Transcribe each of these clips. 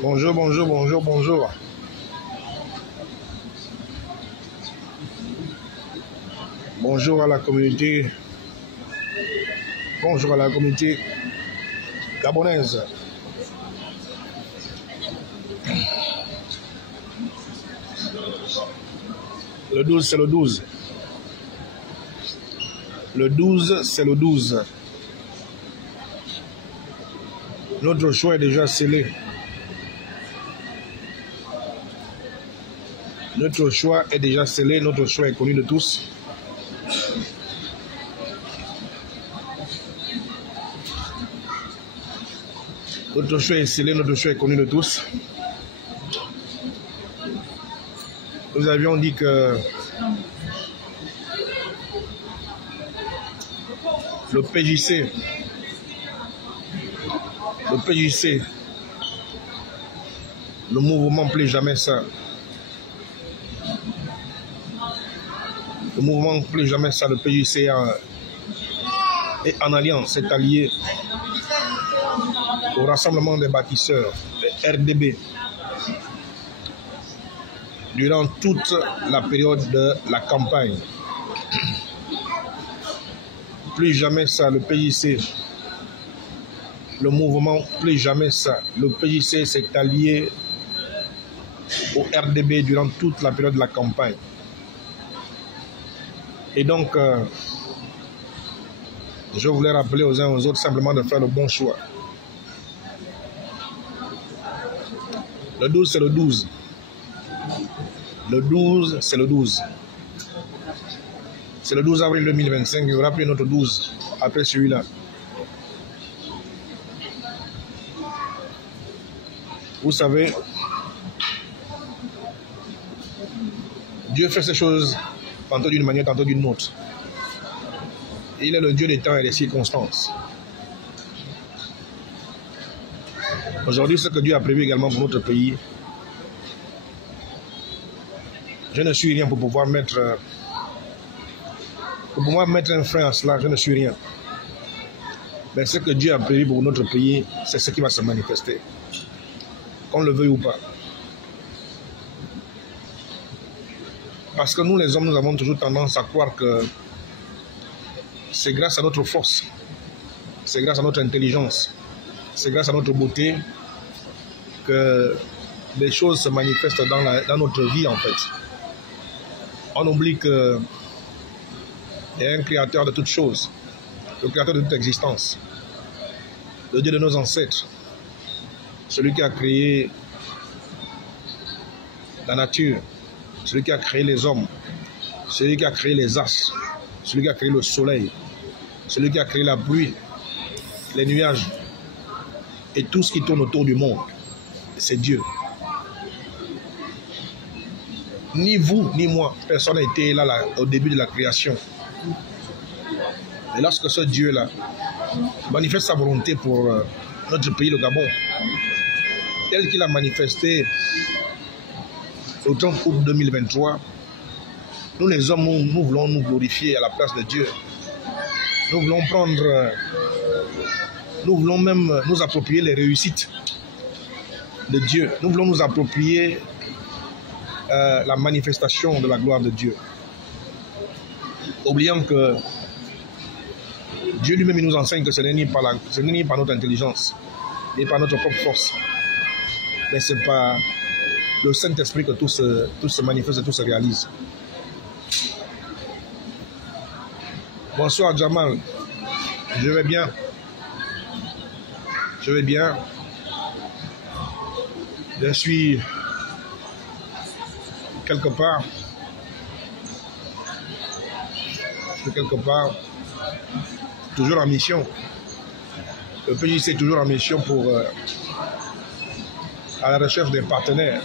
Bonjour, bonjour, bonjour, bonjour. Bonjour à la communauté. Bonjour à la communauté gabonaise. Le 12, c'est le 12. Le 12, c'est le 12. Notre choix est déjà scellé. Notre choix est déjà scellé, notre choix est connu de tous. Notre choix est scellé, notre choix est connu de tous. Nous avions dit que le PJC, le mouvement Plus Jamais Ça, le mouvement Plus Jamais Ça, le PJC est en alliance, est allié au Rassemblement des bâtisseurs, le RDB, durant toute la période de la campagne. Plus Jamais Ça, le PJC, le mouvement Plus Jamais Ça, le PJC s'est allié au RDB durant toute la période de la campagne. Et donc, je voulais rappeler aux uns aux autres simplement de faire le bon choix. Le 12, c'est le 12. Le 12, c'est le 12. C'est le 12 avril 2025. Il y aura plus notre 12 après celui-là. Vous savez, Dieu fait ces choses tantôt d'une manière, tantôt d'une autre. Il est le Dieu des temps et des circonstances. Aujourd'hui, ce que Dieu a prévu également pour notre pays, je ne suis rien pour pouvoir mettre un frein à cela, je ne suis rien. Mais ce que Dieu a prévu pour notre pays, c'est ce qui va se manifester. Qu'on le veuille ou pas. Parce que nous, les hommes, nous avons toujours tendance à croire que c'est grâce à notre force c'est grâce à notre intelligence, c'est grâce à notre beauté que les choses se manifestent dans notre vie en fait. On oublie qu'il y a un créateur de toutes choses, le créateur de toute existence, le Dieu de nos ancêtres, celui qui a créé la nature, celui qui a créé les hommes, celui qui a créé les astres, celui qui a créé le soleil, celui qui a créé la pluie, les nuages et tout ce qui tourne autour du monde. C'est Dieu. Ni vous, ni moi, personne n'a été là au début de la création. Et lorsque ce Dieu-là manifeste sa volonté pour notre pays, le Gabon, tel qu'il a manifesté au 30 août 2023, nous les hommes, nous voulons nous glorifier à la place de Dieu. Nous voulons nous voulons même nous approprier les réussites de Dieu. Nous voulons nous approprier la manifestation de la gloire de Dieu. Oubliant que Dieu lui-même nous enseigne que ce n'est ni par notre intelligence, ni par notre propre force, mais c'est par le Saint-Esprit que tout se manifeste et tout se réalise. Bonsoir Jamal, je vais bien. Je vais bien. Je suis quelque part. Toujours en mission. Le PJC est toujours en mission à la recherche des partenaires.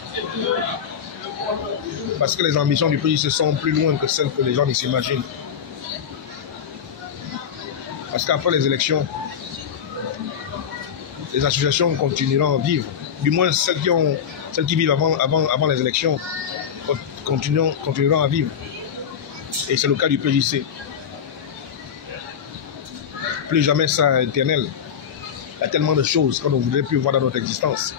Parce que les ambitions du PJC sont plus loin que celles que les gens ne s'imaginent. Parce qu'après les élections, les associations continueront à vivre. Du moins, celles qui vivent avant les élections continueront à vivre. Et c'est le cas du PJC. Plus jamais ça éternel. Il y a tellement de choses qu'on ne voudrait plus voir dans notre existence.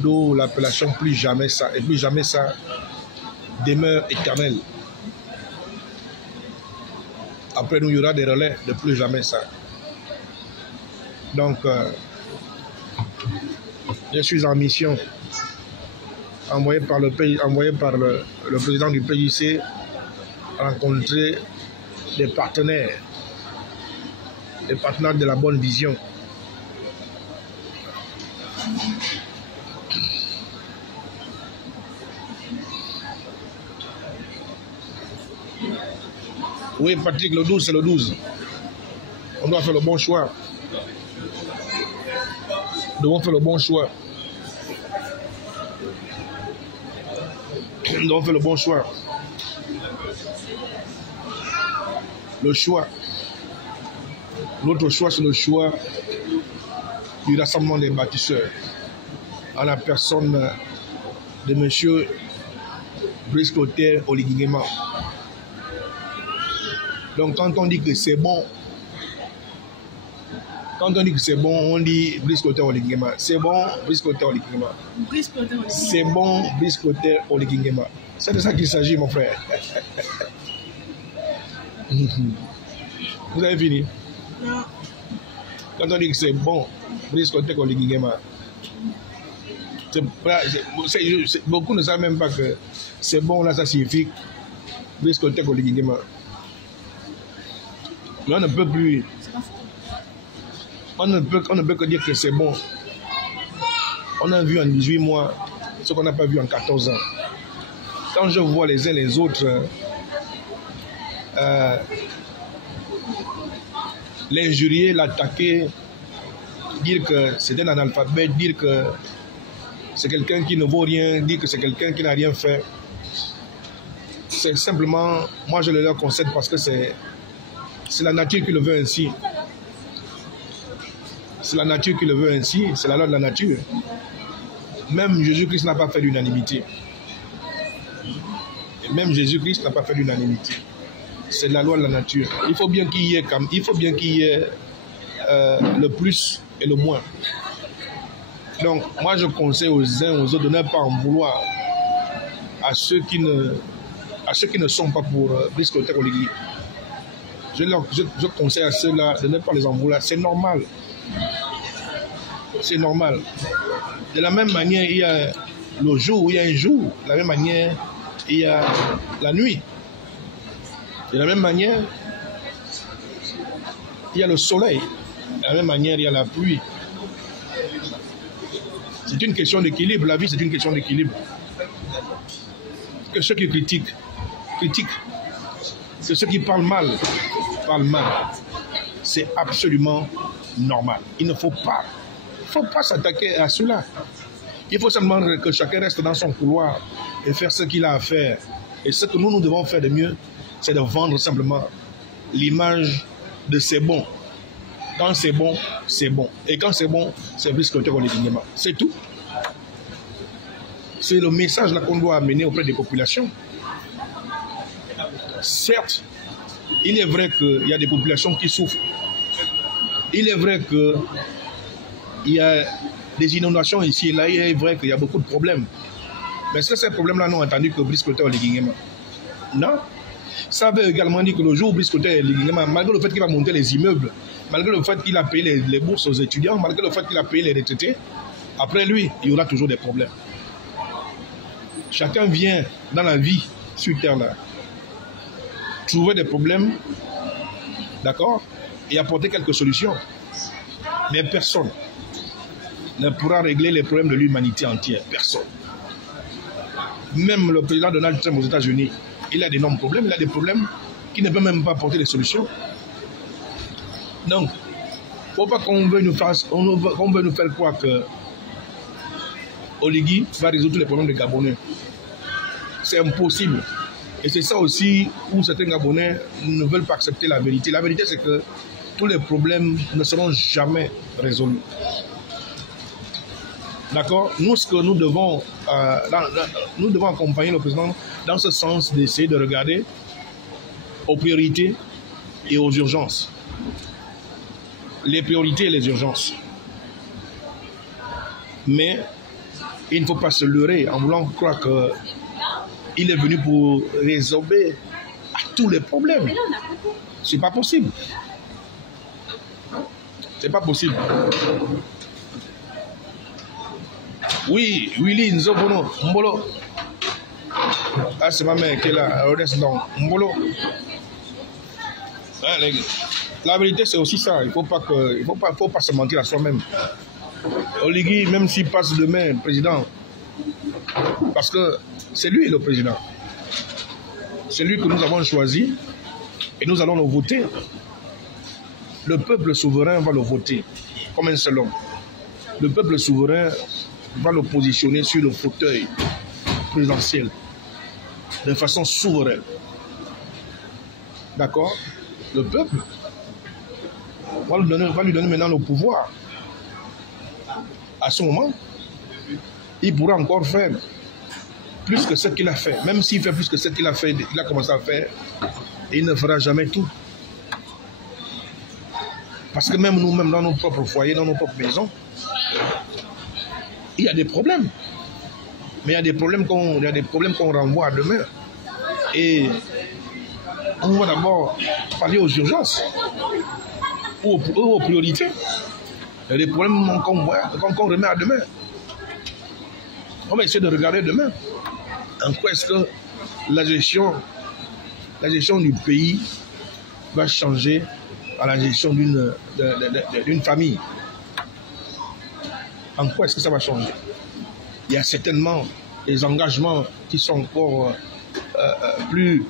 D'où l'appellation plus jamais ça. Et plus jamais ça demeure éternel. Après nous, il y aura des relais de plus jamais ça. Donc, je suis en mission, envoyé par le président du PJC, rencontrer des partenaires de la bonne vision. Oui, Patrick, le 12, c'est le 12. On doit faire le bon choix. Nous devons faire le bon choix. Nous devons faire le bon choix. Le choix. Notre choix, c'est le choix du rassemblement des bâtisseurs. À la personne de M. Brice Clotaire Oligui-Nguema. Donc quand on dit que c'est bon, on dit Brice Clotaire Oligui-Nguema. C'est bon, Brice Clotaire Oligui-Nguema. C'est bon, Brice Clotaire Oligui-Nguema. C'est de ça qu'il s'agit, mon frère. Vous avez fini? Non. Quand on dit que c'est bon, Brice Clotaire Oligui-Nguema. Beaucoup ne savent même pas que c'est bon, là, ça signifie Brice Clotaire Oligui-Nguema. Mais on ne peut plus. On ne peut que dire que c'est bon. On a vu en 18 mois ce qu'on n'a pas vu en 14 ans. Quand je vois les uns les autres l'injurier, l'attaquer, dire que c'est un analphabète, dire que c'est quelqu'un qui ne vaut rien, dire que c'est quelqu'un qui n'a rien fait, c'est simplement, moi je le leur concède parce que c'est la nature qui le veut ainsi. C'est la nature qui le veut ainsi, c'est la loi de la nature. Même Jésus-Christ n'a pas fait l'unanimité. Même Jésus-Christ n'a pas fait l'unanimité. C'est la loi de la nature. Il faut bien qu'il y ait, le plus et le moins. Donc, moi je conseille aux uns aux autres de ne pas en vouloir à ceux qui ne sont pas pour Brice Clotaire Oligui. je conseille à ceux-là de ne pas les embrouiller. C'est normal. C'est normal. De la même manière, il y a le jour, il y a un jour. De la même manière, il y a la nuit. De la même manière, il y a le soleil. De la même manière, il y a la pluie. C'est une question d'équilibre. La vie, c'est une question d'équilibre. Que ceux qui critiquent. Que ceux qui parlent mal. C'est absolument normal. Il ne faut pas s'attaquer à cela. Il faut simplement que chacun reste dans son couloir et faire ce qu'il a à faire. Et ce que nous devons faire de mieux, c'est de vendre simplement l'image de c'est bon. Quand c'est bon, c'est bon. Et quand c'est bon, c'est Brice Clotaire Oligui. C'est tout. C'est le message qu'on doit amener auprès des populations. Certes, il est vrai qu'il y a des populations qui souffrent. Il est vrai qu'il y a des inondations ici et là. Il est vrai qu'il y a beaucoup de problèmes. Mais est-ce que ces problèmes-là n'ont entendu que Brice Clotaire Oligui? Non. Ça veut également dire que le jour où Brice Clotaire Oligui, malgré le fait qu'il va monter les immeubles, malgré le fait qu'il a payé les bourses aux étudiants, malgré le fait qu'il a payé les retraités, après lui, il y aura toujours des problèmes. Chacun vient dans la vie sur terre là trouver des problèmes, d'accord, et apporter quelques solutions. Mais personne ne pourra régler les problèmes de l'humanité entière. Personne. Même le président Donald Trump aux États-Unis, il a d'énormes problèmes. Il a des problèmes qui ne peuvent même pas apporter des solutions. Donc, il ne faut pas qu'on veuille nous faire croire que Oligui va résoudre tous les problèmes des Gabonais. C'est impossible. Et c'est ça aussi où certains Gabonais ne veulent pas accepter la vérité. La vérité, c'est que tous les problèmes ne seront jamais résolus. D'accord? Nous, ce que nous devons accompagner le président dans ce sens d'essayer de regarder aux priorités et aux urgences. Les priorités et les urgences. Mais il ne faut pas se leurrer en voulant croire qu'il est venu pour résorber à tous les problèmes. C'est pas possible. C'est pas possible. Oui, Willy Nzobono, Mbolo. Ah, c'est ma mère qui est là. Mbolo. La vérité, c'est aussi ça. Il faut pas se mentir à soi-même. Oligui, même s'il passe demain président, parce que c'est lui le président. C'est lui que nous avons choisi et nous allons le voter. Le peuple souverain va le voter comme un seul homme. Le peuple souverain va le positionner sur le fauteuil présidentiel de façon souveraine. D'accord? Le peuple va lui donner maintenant le pouvoir. À ce moment, il pourra encore faire plus que ce qu'il a fait. Même s'il fait plus que ce qu'il a fait, il a commencé à faire, il ne fera jamais tout. Parce que même nous-mêmes, dans nos propres foyers, dans nos propres maisons, il y a des problèmes. Mais il y a des problèmes qu'on renvoie à demain. Et on va d'abord parler aux urgences ou aux priorités. Il y a des problèmes qu'on remet à demain. On va essayer de regarder demain. En quoi est-ce que la gestion du pays va changer à la gestion d'une famille? En quoi est-ce que ça va changer? Il y a certainement des engagements qui sont encore plus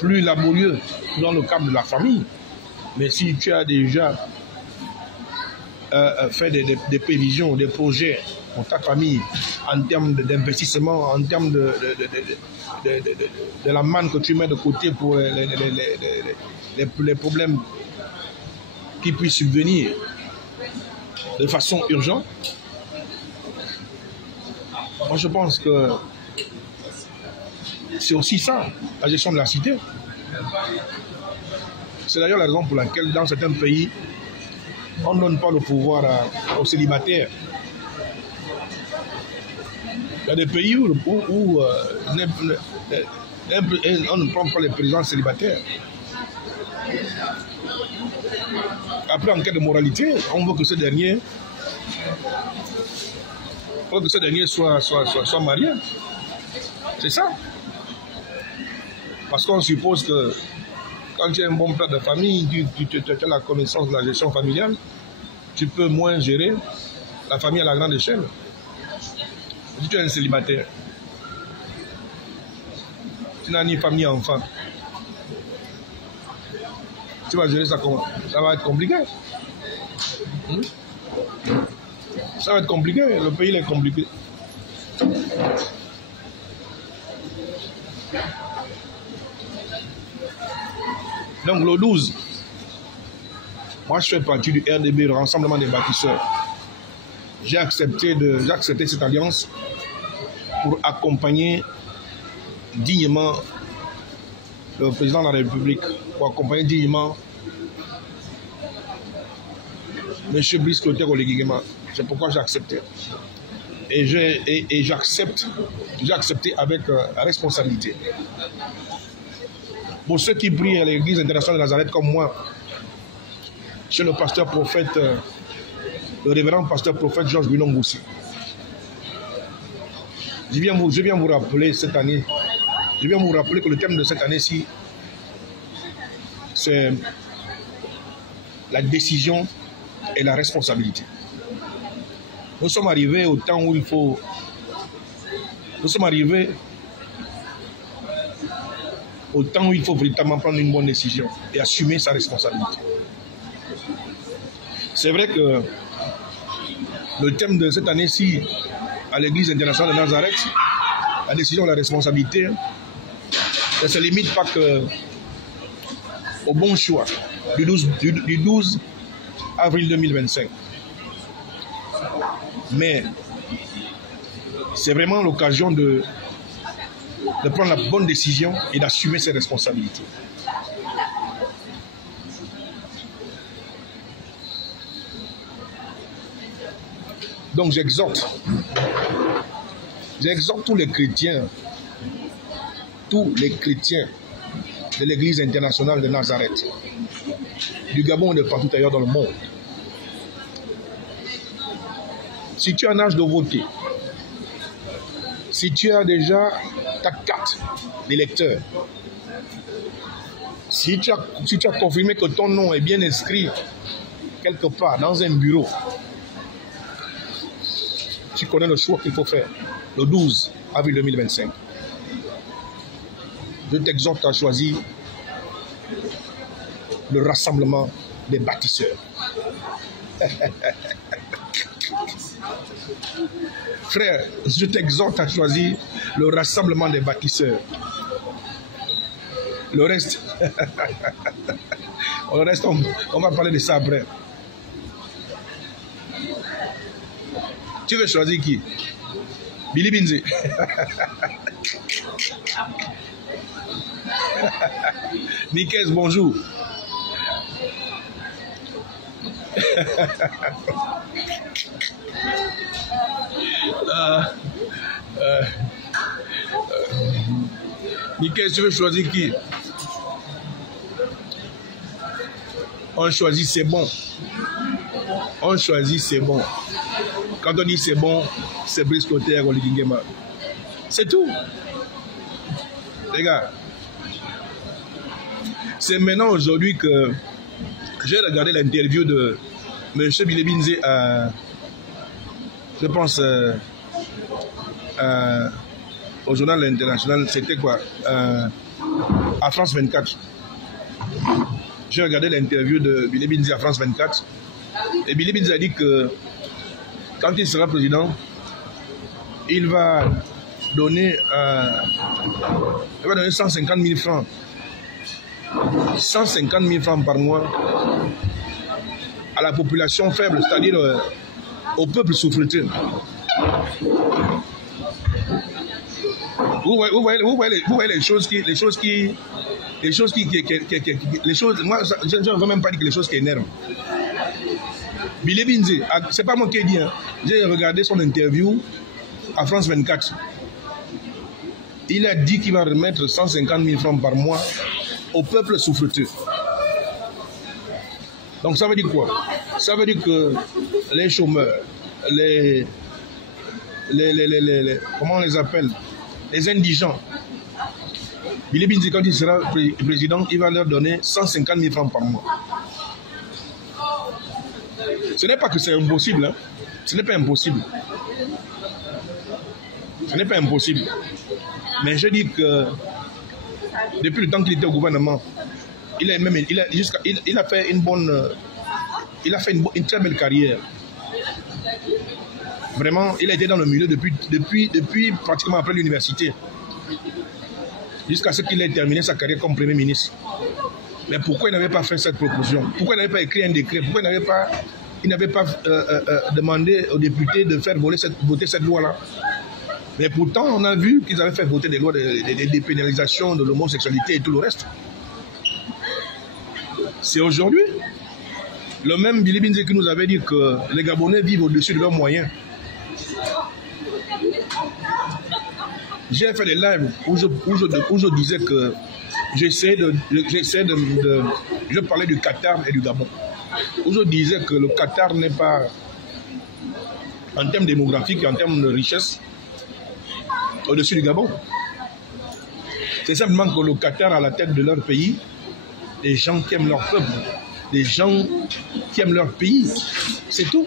laborieux dans le cadre de la famille. Mais si tu as déjà fait des prévisions, des projets pour ta famille en termes d'investissement, en termes de la manne que tu mets de côté pour les problèmes qui puissent subvenir de façon urgente, moi je pense que c'est aussi ça, la gestion de la cité. C'est d'ailleurs la raison pour laquelle dans certains pays, on ne donne pas le pouvoir aux célibataires. Il y a des pays où on ne prend pas les présidents célibataires. Après, en cas de moralité, on veut que ce dernier, soit marié. C'est ça. Parce qu'on suppose que quand tu es un bon père de famille, tu as la connaissance de la gestion familiale, tu peux moins gérer la famille à la grande échelle. Si tu es un célibataire, tu n'as ni femme ni enfant, tu vas gérer ça comment? Ça va être compliqué. Ça va être compliqué, le pays est compliqué. Donc le 12, moi je fais partie du RDB, le Rassemblement des bâtisseurs. J'ai accepté cette alliance pour accompagner dignement le président de la République, pour accompagner dignement M. Brice Clotaire Oligui-Nguema. C'est pourquoi j'ai accepté. Et j'ai accepté avec responsabilité. Pour ceux qui prient à l'église internationale de Nazareth comme moi, chez le pasteur prophète, le révérend pasteur prophète Georges Binongoussi. Je viens vous rappeler cette année, je viens vous rappeler que le thème de cette année-ci, c'est la décision et la responsabilité. Nous sommes arrivés au temps où il faut... Nous sommes arrivés au temps où il faut véritablement prendre une bonne décision et assumer sa responsabilité. C'est vrai que le thème de cette année-ci, à l'église internationale de Nazareth, la décision et la responsabilité, ne se limite pas que au bon choix du 12 avril 2025. Mais c'est vraiment l'occasion de prendre la bonne décision et d'assumer ses responsabilités. Donc j'exhorte tous les chrétiens de l'Église internationale de Nazareth, du Gabon et de partout ailleurs dans le monde. Si tu es en âge de voter, si tu as déjà ta carte d'électeur, si tu as confirmé que ton nom est bien inscrit quelque part dans un bureau, tu connais le choix qu'il faut faire le 12 avril 2025. Je t'exhorte à choisir le rassemblement des bâtisseurs. Frère, je t'exhorte à choisir le rassemblement des bâtisseurs. Le reste, on va parler de ça après. Tu veux choisir qui? Billy Binze. Nikes, bonjour. Nikes, tu veux choisir qui? On choisit, c'est bon. On choisit, c'est bon. Quand on dit c'est bon, c'est Brice Clotaire Oligui-Nguema. C'est tout. Les gars, c'est maintenant aujourd'hui que j'ai regardé l'interview de M. Billy Binze je pense au journal international, c'était quoi à France 24. J'ai regardé l'interview de Billy Binze à France 24 et Billy Binze a dit que quand il sera président, il va donner 150 000 francs. 150 000 francs par mois à la population faible, c'est-à-dire au peuple souffreteux. Vous voyez les choses, moi je ne veux même pas dire que les choses qui énervent. Billy Binze, c'est pas moi qui ai dit, hein. J'ai regardé son interview à France 24. Il a dit qu'il va remettre 150 000 francs par mois au peuple souffreteux. Donc ça veut dire quoi? Ça veut dire que les chômeurs, comment on les appelle? Les indigents. Billy Binzi, quand il sera président, il va leur donner 150 000 francs par mois. Ce n'est pas que c'est impossible, hein? Ce n'est pas impossible. Ce n'est pas impossible. Mais je dis que depuis le temps qu'il était au gouvernement, il a fait une très belle carrière. Vraiment, il a été dans le milieu depuis pratiquement après l'université. Jusqu'à ce qu'il ait terminé sa carrière comme Premier ministre. Mais pourquoi il n'avait pas fait cette proposition? Pourquoi il n'avait pas écrit un décret? Pourquoi il n'avait pas demandé aux députés de faire voter cette loi-là? Mais pourtant, on a vu qu'ils avaient fait voter des lois de dépénalisation de l'homosexualité et tout le reste. C'est aujourd'hui le même Billy Binzi qui nous avait dit que les Gabonais vivent au-dessus de leurs moyens. J'ai fait des lives où je disais que je parlais du Qatar et du Gabon. Où je disais que le Qatar n'est pas, en termes démographiques et en termes de richesse, au-dessus du Gabon. C'est simplement que le Qatar, à la tête de leur pays, des gens qui aiment leur peuple, des gens qui aiment leur pays, c'est tout.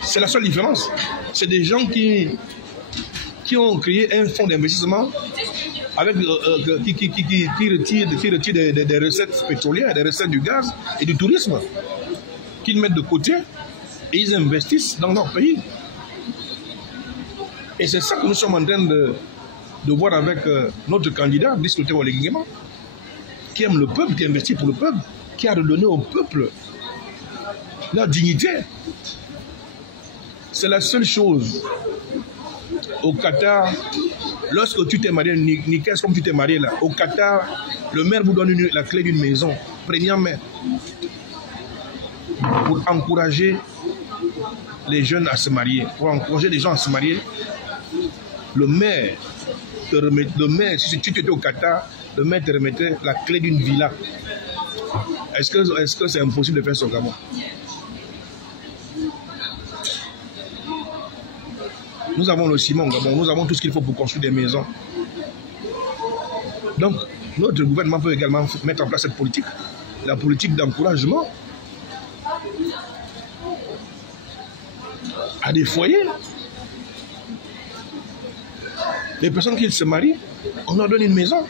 C'est la seule différence. C'est des gens qui ont créé un fonds d'investissement avec qui retire des recettes pétrolières, des recettes du gaz et du tourisme, qu'ils mettent de côté et ils investissent dans leur pays. Et c'est ça que nous sommes en train de voir avec notre candidat, Brice Oligui Nguema, qui aime le peuple, qui investit pour le peuple, qui a redonné au peuple la dignité. C'est la seule chose. Au Qatar, lorsque tu t'es marié, ni qu'est-ce comme tu t'es marié là, au Qatar, le maire vous donne la clé d'une maison, première main, pour encourager les jeunes à se marier, pour encourager les gens à se marier. Le maire, si tu étais au Qatar, le maire te remettait la clé d'une villa. Est-ce que c'est impossible de faire ça au Gabon? Nous avons le ciment au Gabon, nous avons tout ce qu'il faut pour construire des maisons. Donc, notre gouvernement peut également mettre en place cette politique, la politique d'encouragement à des foyers. Les personnes qui se marient, on leur donne une maison.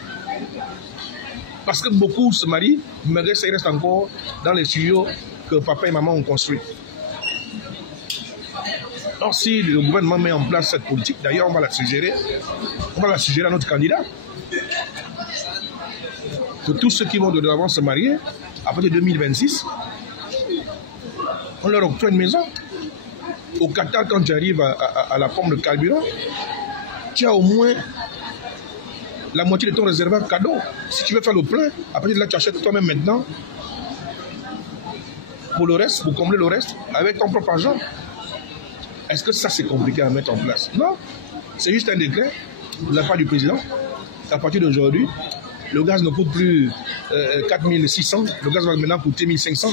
Parce que beaucoup se marient, mais ça reste encore dans les studios que papa et maman ont construits. Or, si le gouvernement met en place cette politique, d'ailleurs, on va la suggérer à notre candidat. Que tous ceux qui vont de l'avant se marier, à partir de 2026, on leur octroie une maison. Au Qatar, quand tu arrives à la pompe de carburant, tu as au moins la moitié de ton réservoir cadeau. Si tu veux faire le plein, à partir de là, tu achètes toi-même maintenant. Pour le reste, pour combler le reste, avec ton propre argent. Est-ce que ça, c'est compliqué à mettre en place? Non. C'est juste un décret de la part du président. À partir d'aujourd'hui, le gaz ne coûte plus 4 600. Le gaz va maintenant coûter 1 500.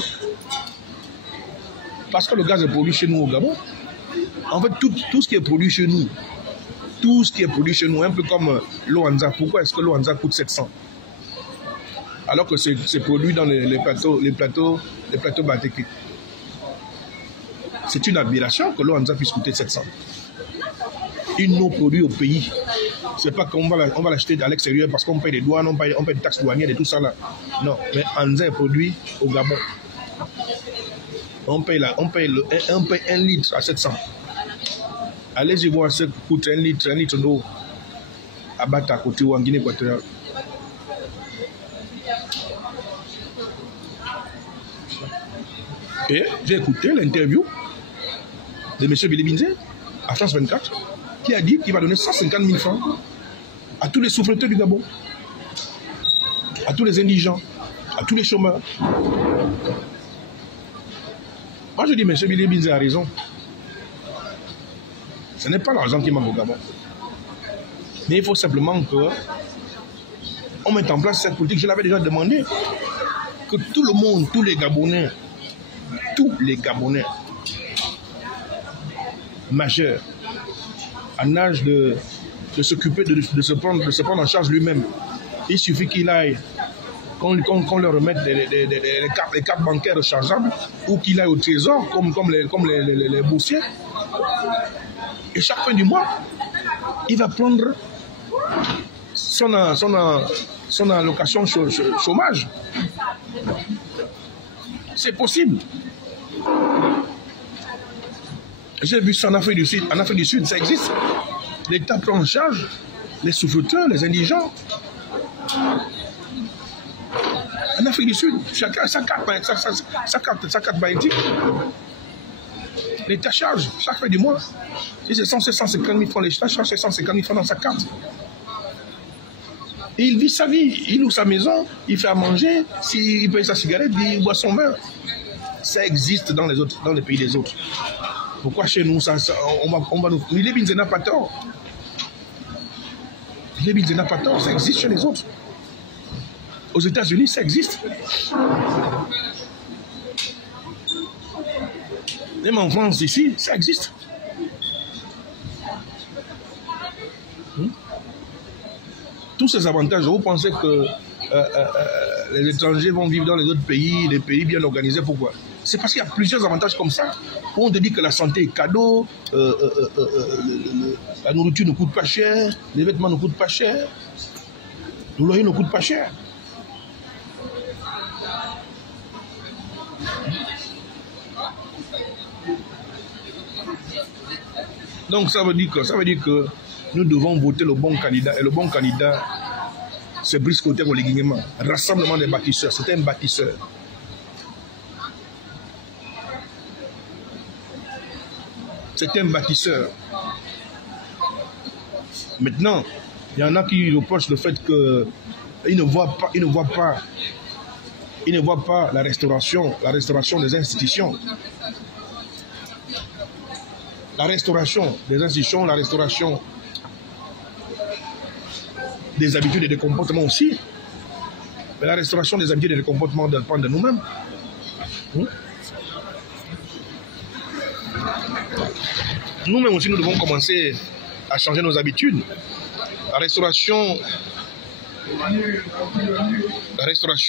Parce que le gaz est produit chez nous au Gabon. En fait, tout ce qui est produit chez nous, un peu comme l'eau Anza. Pourquoi est-ce que l'eau Anza coûte 700? Alors que c'est produit dans les plateaux Bateke. C'est une admiration que l'eau Anza puisse coûter 700. Une eau produite au pays. C'est pas qu'on va l'acheter à l'extérieur parce qu'on paye des douanes, on paye des taxes douanières et tout ça là. Non, mais Anza est produit au Gabon. On paye 1 litre à 700. Allez-y voir ce que coûte 1 litre d'eau à Bata, côté ou en Guinée équatoriale. Et j'ai écouté l'interview de M. Billy Binzi à France 24 qui a dit qu'il va donner 150 000 francs à tous les souffreteurs du Gabon, à tous les indigents, à tous les chômeurs. Moi je dis, M. Billy Binzi a raison. Ce n'est pas l'argent qui manque au Gabon. Mais il faut simplement que on met en place cette politique. Je l'avais déjà demandé que tout le monde, tous les Gabonais majeurs, en âge de s'occuper, de se prendre en charge lui-même. Il suffit qu'il aille, qu'on leur remette les cartes bancaires rechargeables, ou qu'il aille au trésor, comme les boursiers. Et chaque fin du mois, il va prendre son allocation chômage. C'est possible. J'ai vu ça en Afrique du Sud. En Afrique du Sud, ça existe. L'État prend en charge les souffreteurs, les indigents. En Afrique du Sud, chacun sa carte bioéthique. L'État charge chaque fin du mois. Si c'est 150 000 francs, l'État charge 150 000 francs dans sa carte. Et il vit sa vie. Il loue sa maison, il fait à manger. S'il paye sa cigarette, il boit son vin. Ça existe dans les pays des autres. Pourquoi chez nous, on va nous... Les Binzé n'a pas tort. Les Binzé n'a pas tort, ça existe chez les autres. Aux États-Unis, ça existe. Même en France, ici, ça existe. Tous ces avantages, vous pensez que les étrangers vont vivre dans les autres pays, les pays bien organisés, pourquoi? C'est parce qu'il y a plusieurs avantages comme ça. On te dit que la santé est cadeau, la nourriture ne coûte pas cher, les vêtements ne coûtent pas cher, le loyer ne coûte pas cher. Donc ça veut dire que nous devons voter le bon candidat. Et le bon candidat, c'est Brice Clotaire Oligui-Nguema. Rassemblement des bâtisseurs. C'est un bâtisseur. C'est un bâtisseur. Maintenant, il y en a qui reprochent le fait qu'ils ne voient pas la restauration des institutions. La restauration des institutions, la restauration des habitudes et des comportements aussi. Mais la restauration des habitudes et des comportements dépend de nous-mêmes. Nous-mêmes aussi, nous devons commencer à changer nos habitudes. La restauration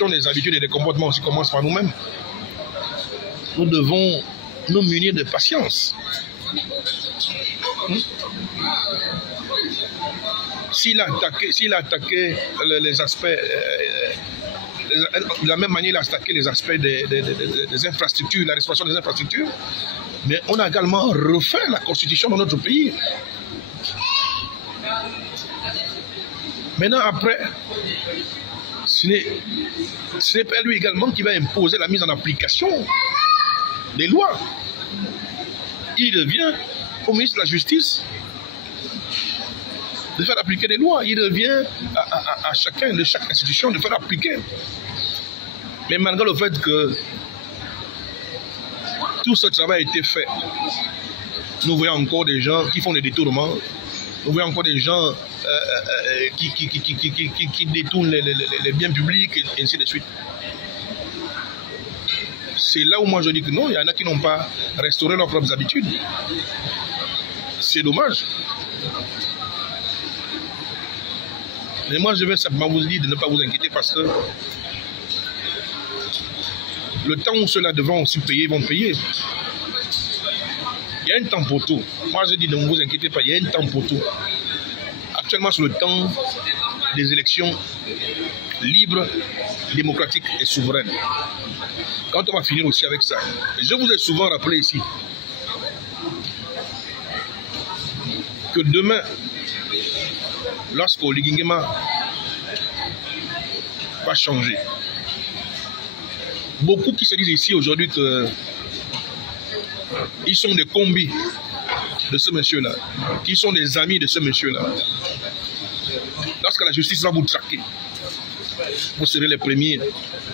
des habitudes et des comportements aussi commence par nous-mêmes. Nous devons nous munir de patience. S'il a attaqué les aspects, de la même manière, il a attaqué les aspects des infrastructures, la restauration des infrastructures, mais on a également refait la constitution dans notre pays. Maintenant, après, ce n'est pas lui également qui va imposer la mise en application des lois. Il revient au ministre de la Justice de faire appliquer des lois. Il revient à chacun de chaque institution de faire appliquer. Mais malgré le fait que tout ce travail a été fait, nous voyons encore des gens qui font des détournements. Nous voyons encore des gens qui détournent les biens publics et ainsi de suite. C'est là où moi je dis que non, il y en a qui n'ont pas restauré leurs propres habitudes. C'est dommage. Mais moi je vais simplement vous dire de ne pas vous inquiéter parce que le temps où ceux-là devront aussi payer, vont payer. Il y a un temps pour tout. Moi je dis ne vous inquiétez pas, il y a un temps pour tout. Actuellement c'est le temps des élections libres, démocratiques et souveraines. Quand on va finir aussi avec ça, je vous ai souvent rappelé ici que demain, lorsque Oligui-Nguema va changer, beaucoup qui se disent ici aujourd'hui que ils sont des combis de ce monsieur-là, qui sont des amis de ce monsieur-là. Lorsque la justice va vous traquer, vous serez les premiers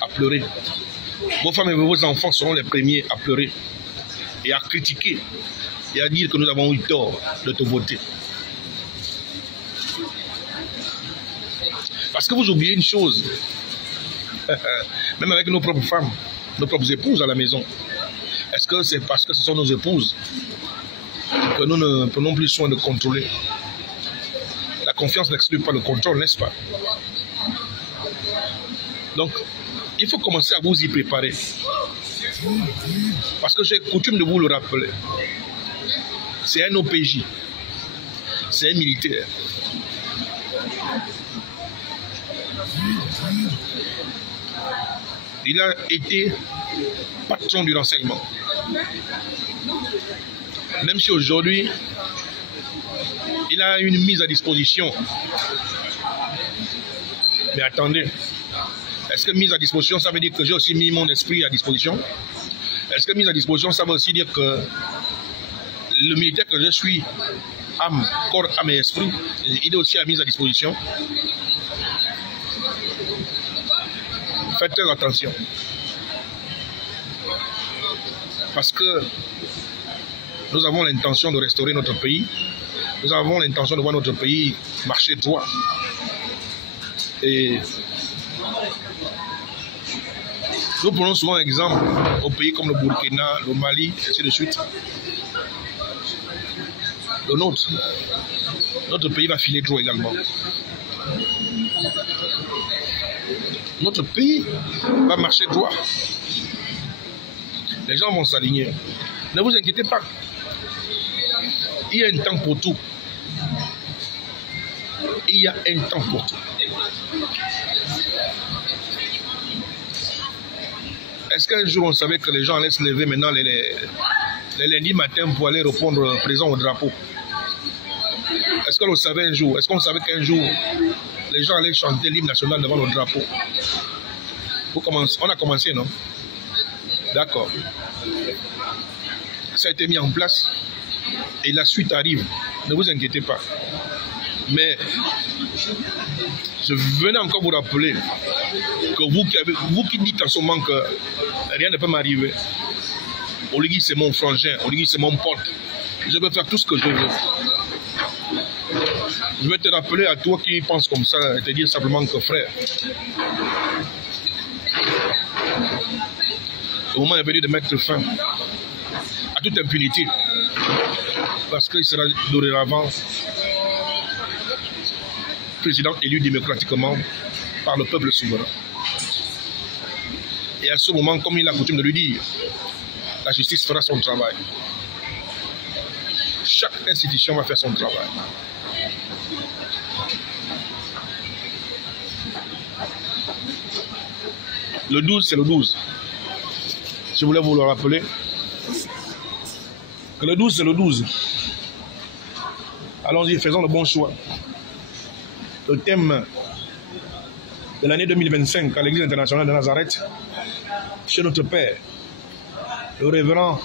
à pleurer. Vos femmes et vos enfants seront les premiers à pleurer et à critiquer et à dire que nous avons eu tort de te voter. Parce que vous oubliez une chose? Même avec nos propres femmes, nos propres épouses à la maison. Est-ce que c'est parce que ce sont nos épouses que nous ne prenons plus soin de contrôler? La confiance n'exclut pas le contrôle, n'est-ce pas? Donc, il faut commencer à vous y préparer. Parce que j'ai coutume de vous le rappeler. C'est un OPJ. C'est un militaire. Il a été patron du renseignement. Même si aujourd'hui, il a une mise à disposition. Mais attendez, est-ce que mise à disposition, ça veut dire que j'ai aussi mis mon esprit à disposition? Est-ce que mise à disposition, ça veut aussi dire que le militaire que je suis, âme, corps, âme et esprit, il est aussi à mise à disposition? Faites très attention. Parce que nous avons l'intention de restaurer notre pays. Nous avons l'intention de voir notre pays marcher droit. Et nous prenons souvent exemple aux pays comme le Burkina, le Mali, et ainsi de suite. Le nôtre, notre pays va filer droit également. Notre pays va marcher droit. Les gens vont s'aligner. Ne vous inquiétez pas. Il y a un temps pour tout. Il y a un temps pour tout. Est-ce qu'un jour on savait que les gens allaient se lever maintenant les lundis matins pour aller répondre présent au drapeau? Est-ce qu'on le savait un jour? Est-ce qu'on savait qu'un jour les gens allaient chanter l'hymne national devant le drapeau? On a commencé, non? D'accord. Ça a été mis en place et la suite arrive. Ne vous inquiétez pas. Mais je venais encore vous rappeler que vous qui dites en ce moment que rien ne peut m'arriver, Oligui c'est mon frangin, Oligui c'est mon pote, je peux faire tout ce que je veux. Je vais te rappeler à toi qui penses comme ça et te dire simplement que frère, le moment est venu de mettre fin à toute impunité, parce qu'il sera dorénavant président élu démocratiquement par le peuple souverain. Et à ce moment, comme il a coutume de lui dire, la justice fera son travail. Chaque institution va faire son travail. Le 12, c'est le 12. Je voulais vous le rappeler. Que le 12, c'est le 12. Allons-y, faisons le bon choix. Le thème de l'année 2025 à l'Église internationale de Nazareth, chez notre Père, le révérend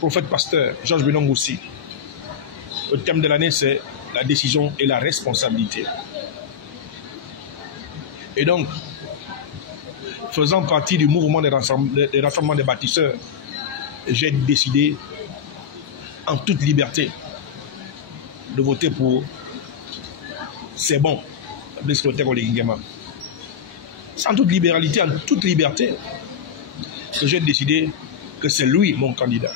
prophète pasteur Georges Binongoussi. Le thème de l'année, c'est la décision et la responsabilité. Et donc, faisant partie du mouvement des rassemblements des bâtisseurs, j'ai décidé, en toute liberté, de voter pour C'est bon, c'est en toute libéralité, en toute liberté, que j'ai décidé que c'est lui mon candidat.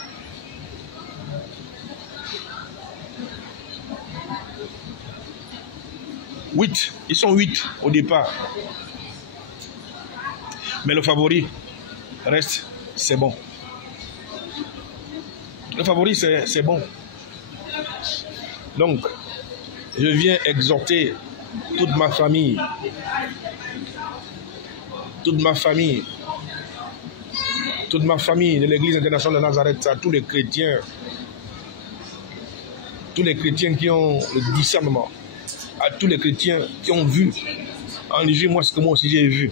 Ils sont 8 au départ. Mais le favori reste, c'est bon. Le favori, c'est bon. Donc, je viens exhorter toute ma famille de l'Église internationale de Nazareth, à tous les chrétiens qui ont le discernement, à tous les chrétiens qui ont vu en lui moi ce que moi aussi j'ai vu,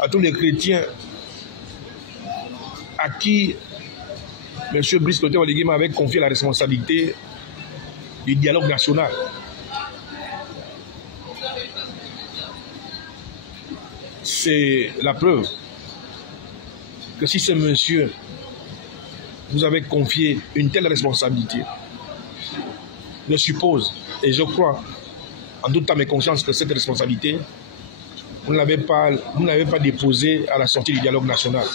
à tous les chrétiens à qui M. Brice Clotaire Oligui m'avait confié la responsabilité du dialogue national. C'est la preuve que si ce monsieur vous avait confié une telle responsabilité, je suppose et je crois en toute âme et conscience que cette responsabilité, vous ne l'avez pas déposée à la sortie du dialogue national.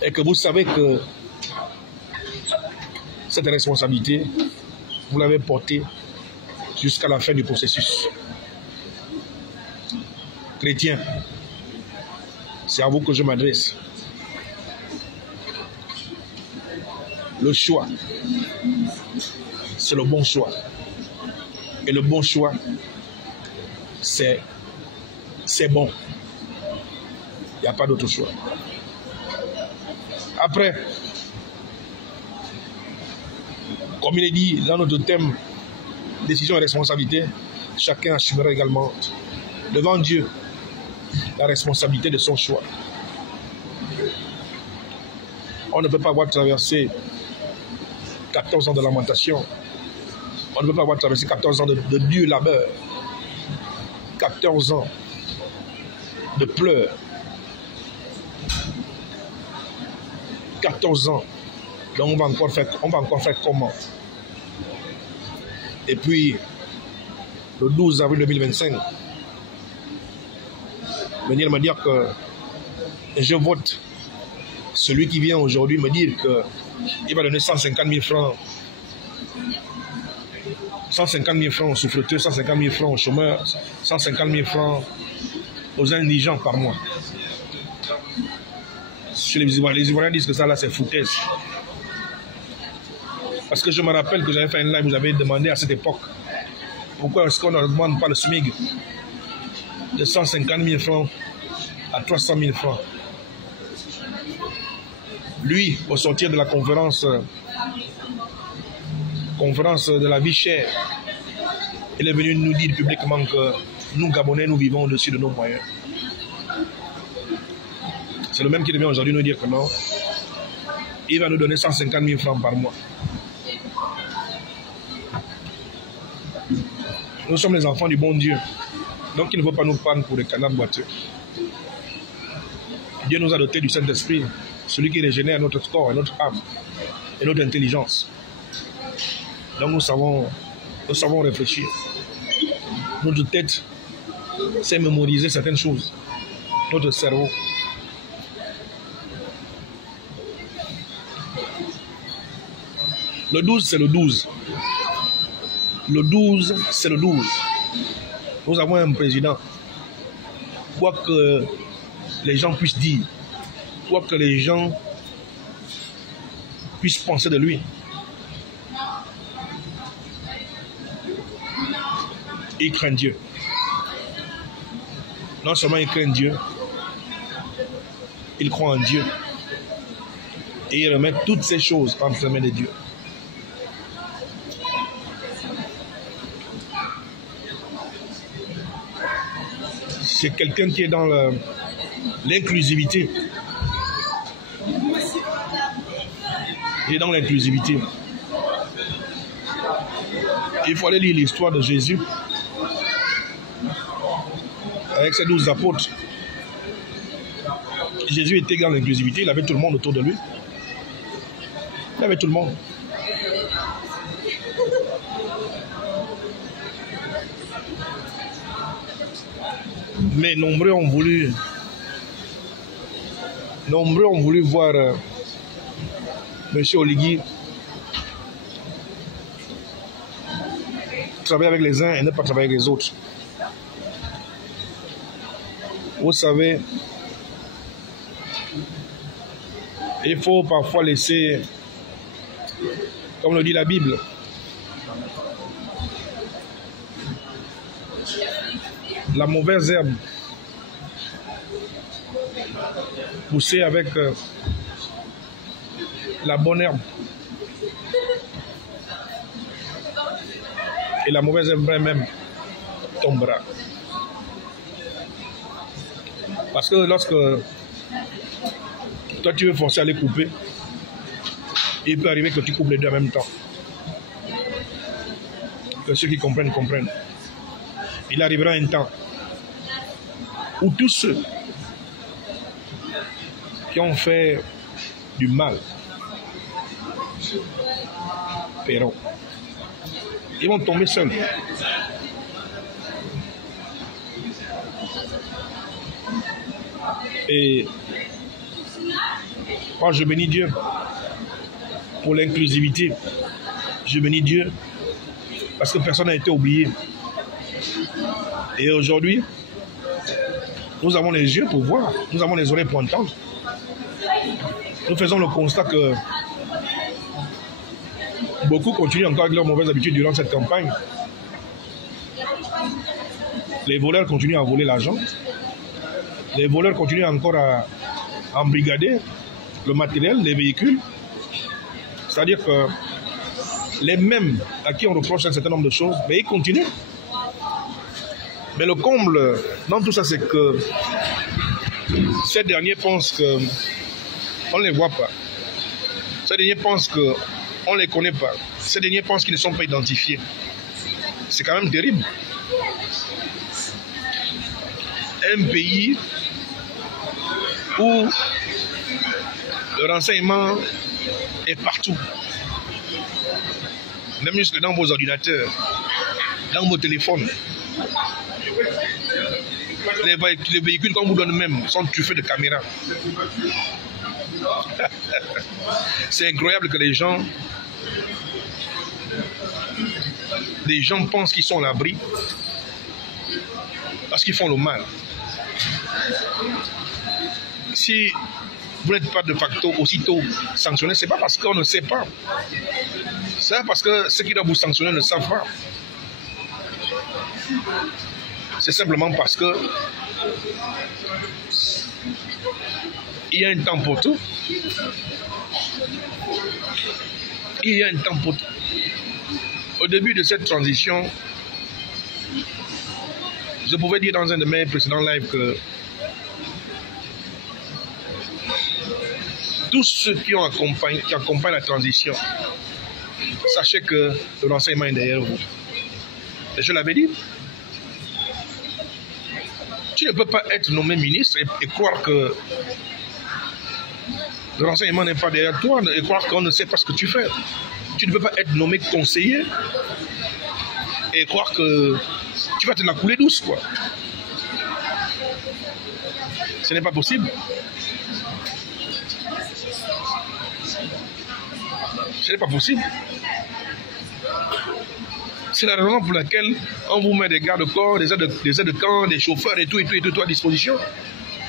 Et que vous savez que cette responsabilité, vous l'avez portée jusqu'à la fin du processus. Chrétiens, c'est à vous que je m'adresse. Le choix, c'est le bon choix. Et le bon choix, c'est bon. Il n'y a pas d'autre choix. Après, comme il est dit dans notre thème décision et responsabilité, chacun assumera également devant Dieu la responsabilité de son choix. On ne peut pas avoir traversé 14 ans de lamentation. On ne peut pas avoir traversé 14 ans de dur labeur. 14 ans de pleurs. 14 ans. Donc on va encore faire comment? Et puis, le 12 avril 2025, venir me dire que je vote celui qui vient aujourd'hui me dire qu'il va donner 150 000 francs. 150 000 francs aux souffreteux, 150 000 francs aux chômeurs, 150 000 francs aux indigents par mois. Chez les Ivoiriens disent que ça là c'est foutaise. Parce que je me rappelle que j'avais fait un live, vous avez demandé à cette époque pourquoi est-ce qu'on ne demande pas le SMIG de 150 000 francs à 300 000 francs. Lui, au sortir de la conférence de la vie chère, il est venu nous dire publiquement que nous, Gabonais, nous vivons au-dessus de nos moyens. C'est le même qui vient aujourd'hui nous dire que non, il va nous donner 150 000 francs par mois. Nous sommes les enfants du bon Dieu. Donc il ne faut pas nous prendre pour des canards boiteux. Dieu nous a dotés du Saint-Esprit, celui qui régénère notre corps et notre âme et notre intelligence. Donc nous savons réfléchir. Notre tête sait mémoriser certaines choses. Notre cerveau. Le 12, c'est le 12. Le 12, c'est le 12. Nous avons un président. Quoi que les gens puissent dire, quoi que les gens puissent penser de lui, il craint Dieu. Non seulement il craint Dieu, il croit en Dieu. Et il remet toutes ces choses entre les mains de Dieu. C'est quelqu'un qui est dans l'inclusivité. Il est dans l'inclusivité. Il faut aller lire l'histoire de Jésus avec ses 12 apôtres. Jésus était dans l'inclusivité, il avait tout le monde autour de lui. Il avait tout le monde. Mais nombreux ont voulu voir M. Oligui travailler avec les uns et ne pas travailler avec les autres. Vous savez, il faut parfois laisser, comme le dit la Bible, la mauvaise herbe pousser avec la bonne herbe. Et la mauvaise herbe même tombera. Parce que lorsque toi tu veux forcer à les couper, il peut arriver que tu coupes les deux en même temps. Que ceux qui comprennent, comprennent. Il arrivera un temps où tous ceux qui ont fait du mal paieront. Ils vont tomber seuls. Et moi, je bénis Dieu pour l'inclusivité. Je bénis Dieu parce que personne n'a été oublié. Et aujourd'hui, nous avons les yeux pour voir, nous avons les oreilles pour entendre. Nous faisons le constat que beaucoup continuent encore avec leurs mauvaises habitudes durant cette campagne. Les voleurs continuent à voler l'argent. Les voleurs continuent encore à embrigader le matériel, les véhicules. C'est-à-dire que les mêmes à qui on reproche un certain nombre de choses, mais ils continuent. Mais le comble dans tout ça, c'est que ces derniers pensent qu'on ne les voit pas. Ces derniers pensent qu'on ne les connaît pas. Ces derniers pensent qu'ils ne sont pas identifiés. C'est quand même terrible. Un pays où le renseignement est partout. Même jusque dans vos ordinateurs, dans vos téléphones. Les véhicules qu'on vous donne même sont truffés de caméras. C'est incroyable que les gens pensent qu'ils sont à l'abri parce qu'ils font le mal. Si vous n'êtes pas de facto aussitôt sanctionné, ce n'est pas parce qu'on ne sait pas. C'est parce que ceux qui doivent vous sanctionner ne savent pas. C'est simplement parce que il y a un temps pour tout. Il y a un temps pour tout. Au début de cette transition, je pouvais dire dans un de mes précédents lives que tous ceux qui accompagnent la transition, sachez que le renseignement est derrière vous. Et je l'avais dit. Tu ne peux pas être nommé ministre et croire que le renseignement n'est pas derrière toi et croire qu'on ne sait pas ce que tu fais. Tu ne peux pas être nommé conseiller et croire que tu vas te la couler douce, quoi. Ce n'est pas possible. Ce n'est pas possible. C'est la raison pour laquelle on vous met des gardes-corps, des aides-de-camp, des chauffeurs et tout à disposition.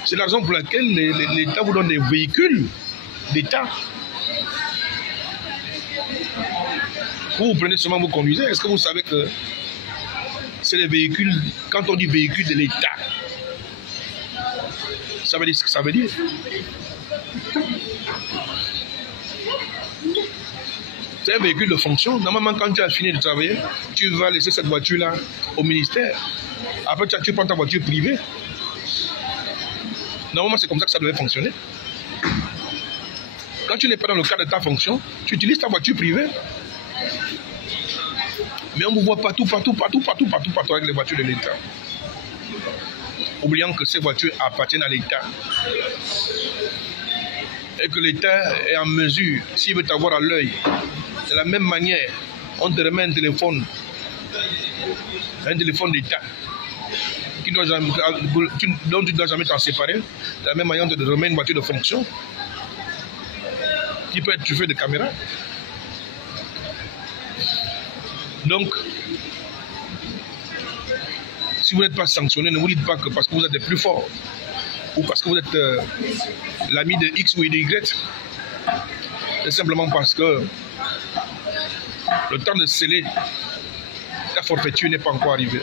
C'est la raison pour laquelle l'État vous donne des véhicules d'État. Vous prenez seulement, vous conduisez. Est-ce que vous savez que c'est des véhicules, quand on dit véhicules de l'État, ça veut dire ce que ça veut dire. C'est un véhicule de fonction. Normalement, quand tu as fini de travailler, tu vas laisser cette voiture-là au ministère. Après, tu prends ta voiture privée. Normalement, c'est comme ça que ça devait fonctionner. Quand tu n'es pas dans le cadre de ta fonction, tu utilises ta voiture privée. Mais on vous voit partout avec les voitures de l'État. Oubliant que ces voitures appartiennent à l'État. Et que l'État est en mesure, s'il veut t'avoir à l'œil, de la même manière, on te remet un téléphone d'État dont tu ne dois jamais t'en séparer. De la même manière, on te remet une voiture de fonction qui peut être truffée de caméras. Donc, si vous n'êtes pas sanctionné, ne vous dites pas que parce que vous êtes les plus forts ou parce que vous êtes l'ami de X ou de Y. C'est simplement parce que le temps de sceller la forfaiture n'est pas encore arrivé.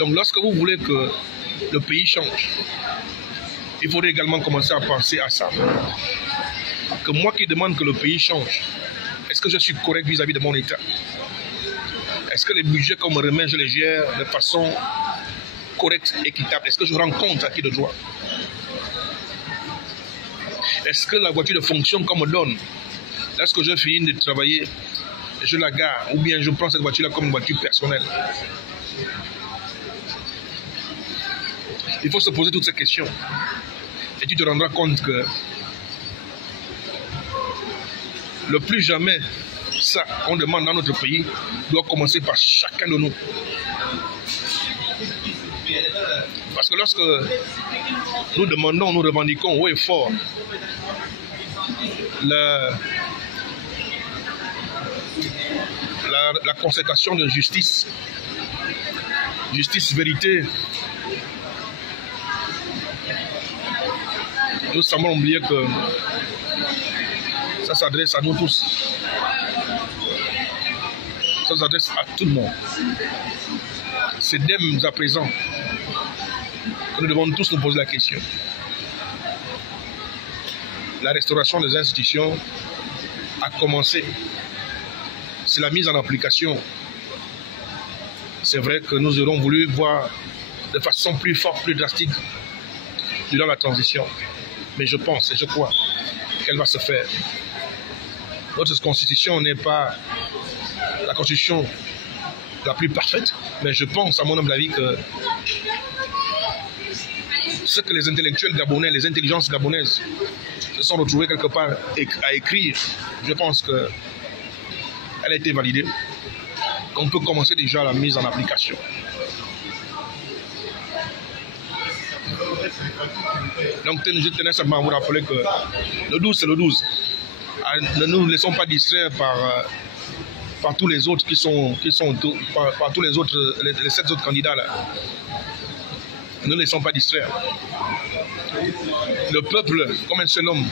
Donc lorsque vous voulez que le pays change, il faudrait également commencer à penser à ça. Que moi qui demande que le pays change, est-ce que je suis correct vis-à-vis de mon État? Est-ce que les budgets qu'on me remet, je les gère de façon correcte, équitable? Est-ce que je rends compte à qui de droit? Est-ce que la voiture de fonction qu'on me donne, lorsque je finis de travailler, je la gare, ou bien je prends cette voiture-là comme une voiture personnelle? Il faut se poser toutes ces questions. Et tu te rendras compte que le plus jamais, ça qu'on demande dans notre pays doit commencer par chacun de nous. lorsque nous demandons, nous revendiquons haut et fort la consécration de justice, justice, vérité, nous semblons oublier que ça s'adresse à nous tous. Ça s'adresse à tout le monde. C'est dès à présent que nous devons tous nous poser la question. La restauration des institutions a commencé. C'est la mise en application. C'est vrai que nous aurions voulu voir de façon plus forte, plus drastique durant la transition. Mais je pense et je crois qu'elle va se faire. Notre constitution n'est pas la constitution la plus parfaite, mais je pense, à mon humble avis, que ce que les intellectuels gabonais, les intelligences gabonaises se sont retrouvés quelque part à écrire, je pense qu'elle a été validée. On peut commencer déjà la mise en application. Donc je tenais simplement à vous rappeler que le 12 c'est le 12. Ne nous laissons pas distraire par tous les autres par tous les autres, les 7 autres candidats là. Ne nous laissons pas distraire. Le peuple, comme un seul homme,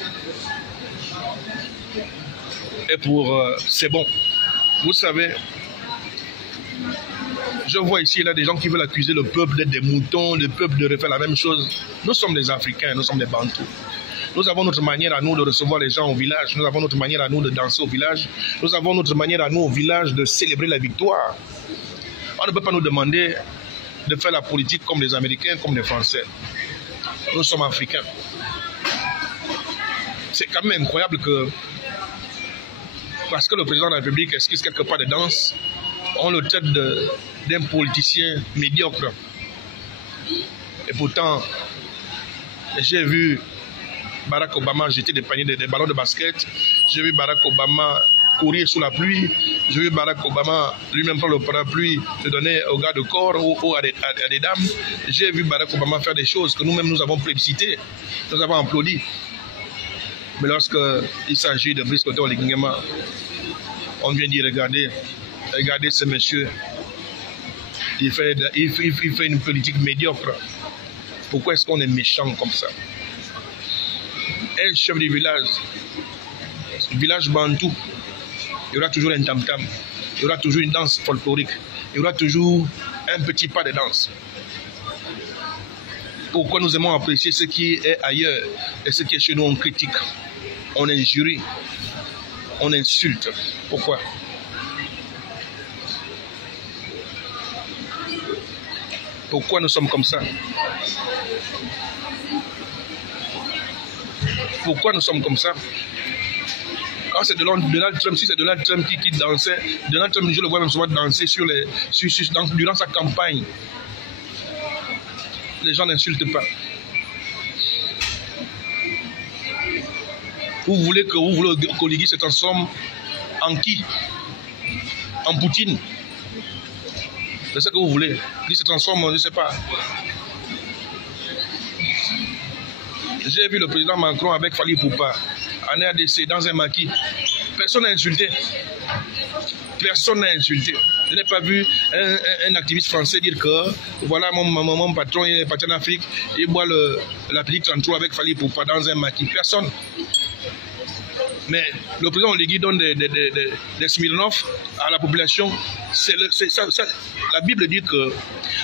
est pour c'est bon. Vous savez, je vois ici et là des gens qui veulent accuser le peuple d'être des moutons, le peuple de refaire la même chose. Nous sommes des Africains, nous sommes des Bantous. Nous avons notre manière à nous de recevoir les gens au village. Nous avons notre manière à nous de danser au village. Nous avons notre manière à nous au village de célébrer la victoire. On ne peut pas nous demander de faire la politique comme les Américains, comme les Français. Nous sommes Africains. C'est quand même incroyable que, parce que le président de la République esquisse quelque part de danse, on le traite d'un politicien médiocre. Et pourtant, j'ai vu Barack Obama jeter des paniers, des ballons de basket. J'ai vu Barack Obama courir sous la pluie. J'ai vu Barack Obama lui-même prendre le parapluie, le donner aux gars de corps ou à des dames. J'ai vu Barack Obama faire des choses que nous-mêmes nous avons plébiscitées, nous avons applaudi. Mais lorsqu'il s'agit de Brice Clotaire Oligui Nguema, on vient dire regardez ce monsieur, il fait une politique médiocre. Pourquoi est-ce qu'on est méchant comme ça? Un chef du village bantou, il y aura toujours un tam-tam, il y aura toujours une danse folklorique, il y aura toujours un petit pas de danse. Pourquoi nous aimons apprécier ce qui est ailleurs et ce qui est chez nous on critique, on injurie, on insulte? Pourquoi? Pourquoi nous sommes comme ça? Pourquoi nous sommes comme ça? Quand c'est Donald Trump, si c'est Donald Trump qui dansait, Donald Trump, je le vois même souvent danser durant sa campagne. Les gens n'insultent pas. Vous voulez qu'Oligui se transforme en qui? En Poutine. C'est ce que vous voulez. Il se transforme, je ne sais pas. J'ai vu le président Macron avec Fali Poupa en RDC dans un maquis. Personne n'a insulté. Personne n'a insulté. Je n'ai pas vu un activiste français dire que voilà mon patron, il est parti en Afrique, il boit la petite 33 avec Fali Poupa dans un maquis. Personne. Mais le président Oligui donne des Smirnoff à la population. La Bible dit que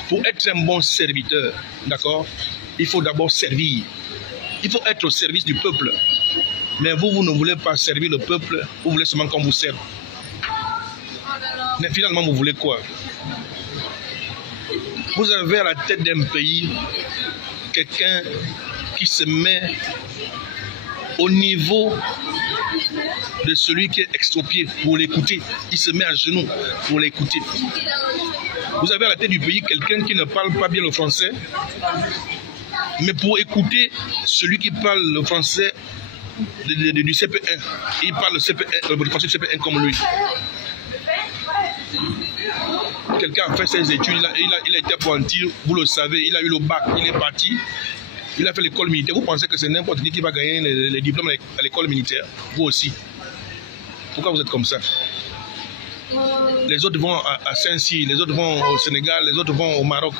pour être un bon serviteur, d'accord, il faut d'abord servir. Il faut être au service du peuple. Mais vous ne voulez pas servir le peuple, vous voulez seulement qu'on vous serve. Mais finalement, vous voulez quoi? Vous avez à la tête d'un pays quelqu'un qui se met au niveau de celui qui est extropié pour l'écouter. Il se met à genoux pour l'écouter. Vous avez à la tête du pays quelqu'un qui ne parle pas bien le français, mais pour écouter celui qui parle le français du CP1, il parle le français du CP1 comme lui. quelqu'un a fait ses études, il a été apprenti, vous le savez, il a eu le bac, il est parti, il a fait l'école militaire. Vous pensez que c'est n'importe qui va gagner les diplômes à l'école militaire? Vous aussi. Pourquoi vous êtes comme ça? Les autres vont à Saint-Cyr, les autres vont au Sénégal, les autres vont au Maroc.